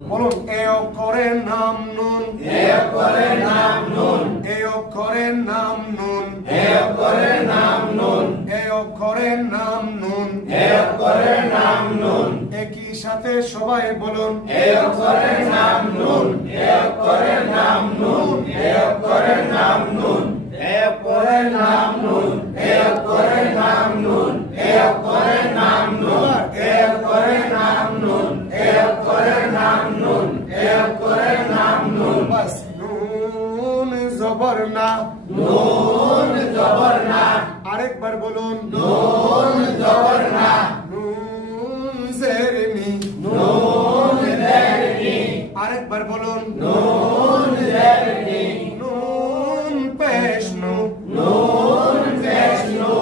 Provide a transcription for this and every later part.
বলুন এ অক্ষরের নাম নুন, এ অক্ষরের নাম নুন, এ অক্ষরের নাম নুন, এ অক্ষরের নাম নুন, এ অক্ষরের নাম নুন, এ অক্ষরের নাম নুন, একই সাথে সবাই বলুন এ অক্ষরের নাম নুন, এ অক্ষরের নাম নুন, এ অক্ষরের নাম নুন, এ অক্ষরের নাম নুন, এ অক্ষরের নাম নুন, এ অক্ষরের নাম নুন, এ অক্ষরের নাম নুন, এ অক্ষরের নাম নুন, এ অক্ষরের নাম নুন। বাস নুন জবর না, নুন জবর না, আরেকবার বলুন নুন জবর না, নুন জের নি, নুন জের নি, আরেকবার বলুন নুন জের নি, নুন পেশ নু, নুন পেশ নু,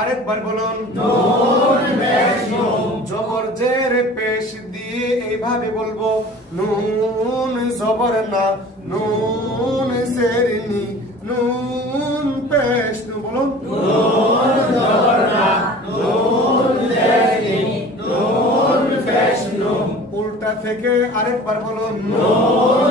আরেকবার বলুন নুন পেশ নু, জবর জের পেশ দিয়ে এইভাবে বলবো নুন জবর না, নুন জের নি, নুন পেশ নু। বলুন নুন জবর না, নুন জের নি, নুন পেশ নু, উল্টা থেকে আরেকবার বলুন নুন